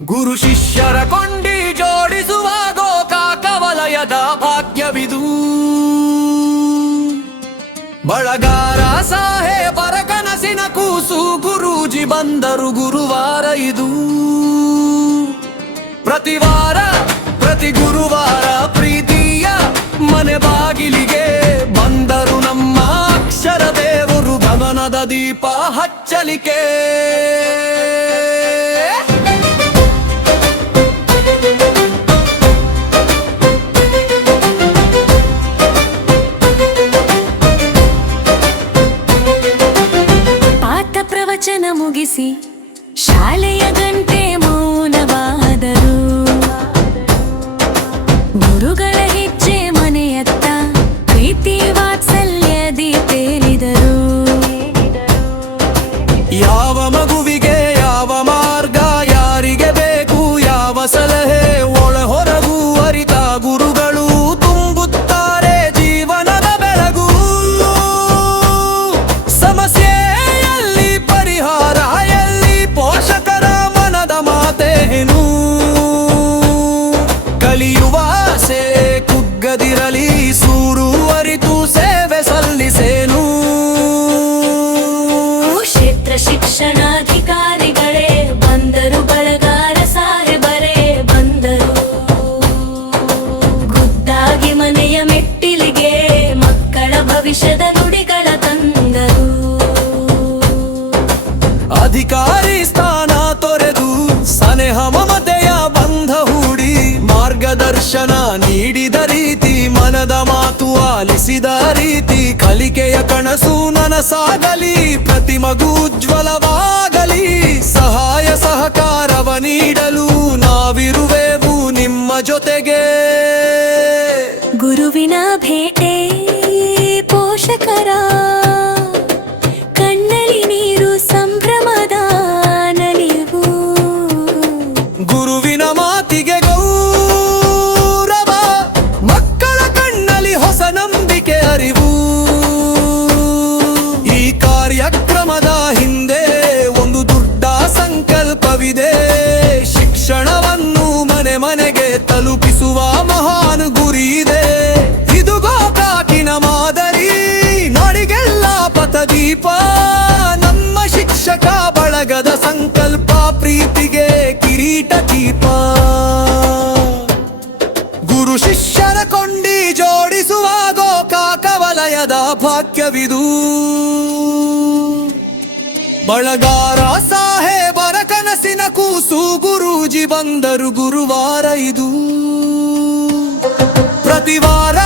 ಗುರು ಶಿಷ್ಯರ ಕೊಂಡಿ ಜೋಡಿಸುವ ಗೋಕಾಕ ವಲಯದ ಭಾಗ್ಯವಿದು. ಬಳಗಾರ ಸಾಹೇಬರ ಕನಸಿನ ಕೂಸು ಗುರೂಜಿ ಬಂದರು ಗುರುವಾರ ಇದು. ಪ್ರತಿ ಗುರುವಾರ ಪ್ರೀತಿಯ ಮನೆ ಬಾಗಿಲಿಗೆ ಬಂದರು ನಮ್ಮ ಅಕ್ಷರ ದೇವರು ಗಮನದ ದೀಪ ಹಚ್ಚಲಿಕೆ. ಪಾಠ ಪ್ರವಚನ ಮುಗಿಸಿ ಶಾಲೆಯ ಗಂಟೆ ಮೌನವಾದರು. ಗುರುಗಳ ಹೆಜ್ಜೆ ಮನೆಯತ್ತ ಪ್ರೀತಿ ವಾತ್ಸಲ್ಯದಿ ತೇಲಿದರು. ಯಾವ ಮಗುವಿಗೆ ಯಾವ ಮಾರ್ಗ, ಯಾರಿಗೆ ಬೇಕು ಯಾವ ಸಲಹೆ, ಒಳ ಹೊರಗೂ ಅರಿತ ಗುರುಗಳು ತುಂಬುತ್ತಾರೆ ಜೀವನದ ಬೆಳಗು. ಸಮಸ್ಯೆಯಲ್ಲಿ ಪರಿಹಾರ ಎಲ್ಲಿ, ಪೋಷಕರ ಮನದ ಮಾತೇನು. ಕಲಿಯುವ ಆಸೆ ಕುಗ್ಗದಿರಲಿ, ಸೂರು ಅರಿತು ಸೇವೆ ಸಲ್ಲಿಸೇನು. ಕ್ಷೇತ್ರ ಶಿಕ್ಷಣಾಧಿಕಾರಿಗಳೇ ಬಂದರು, ಬಳಗಾರ ಸಾಹೇಬರೇ ಬಂದರು. ಖುದ್ದಾಗಿ ಮನೆಯ ಮೆಟ್ಟಿಲಿಗೆ ಮಕ್ಕಳ ಭವಿಷ್ಯದ ನುಡಿಗಳ ತಂದರು. ಅಧಿಕಾರಿ ಸ್ಥಾನ ತೊರೆದು ಸನೆಹ ಮಮತೆಯ ಬಂಧ ಹೂಡಿ, ಮಾರ್ಗದರ್ಶನ ನೀಡಿದ ರೀತಿ, ಮನದ ಮಾತು ಆಲಿಸಿದ ರೀತಿ, ಕಲಿಕೆಯ ಕನಸು ನನಸಾಗಲಿ, ಪ್ರತಿ ಮಗು ಉಜ್ವಲವಾಗಲಿ. ಸಹಾಯ ಸಹಕಾರವ ನೀಡಲು ನಾವಿರುವೆವು ನಿಮ್ಮ ಜೊತೆಗೆ. ಗುರುವಿನ ಭೇಟೆ ಪೋಷಕರ ಕಣ್ಣಲ್ಲಿ ನೀರು, ಸಂಭ್ರಮದ ನಲಿವು. ಗುರುವಿನ ಮಾತಿಗೆ ಗೌರವ, ಮಕ್ಕಳ ಕಣ್ಣಲ್ಲಿ ಹೊಸ ನಂಬಿಕೆ ಅರಿವು. ಈ ಕಾರ್ಯಕ್ರಮದ ಹಿಂದೆ ಒಂದು ದೊಡ್ಡ ಸಂಕಲ್ಪವಿದೆ, ಶಿಕ್ಷಣವನ್ನು ಮನೆ ಮನೆಗೆ ತಲುಪಿಸುವ ಮಹಾನ್ ಗುರಿ ಇದೆ. ಇದು ಗೋಕಾಕಿನ ಮಾದರಿ, ನಾಡಿಗೆಲ್ಲ ಪಥದೀಪ. ನಮ್ಮ ಶಿಕ್ಷಕ ಬಳಗದ ಸಂಕಲ್ಪ, ಪ್ರೀತಿಗೆ ಕಿರೀಟ ದೀಪ. ಗುರು ಶಿಷ್ಯರ ಕೊಂಡಿ ಜೋಡಿಸುವ ಗೋಕಾಕ ವಲಯದ ಭಾಗ್ಯವಿದು. ಬಳಗಾರ ಸಾಹೇಬರ ಕನಸಿನ ಕೂಸು ಗುರೂಜಿ ಬಂದರು ಗುರುವಾರ ಇದು. ಪ್ರತಿ ವಾರ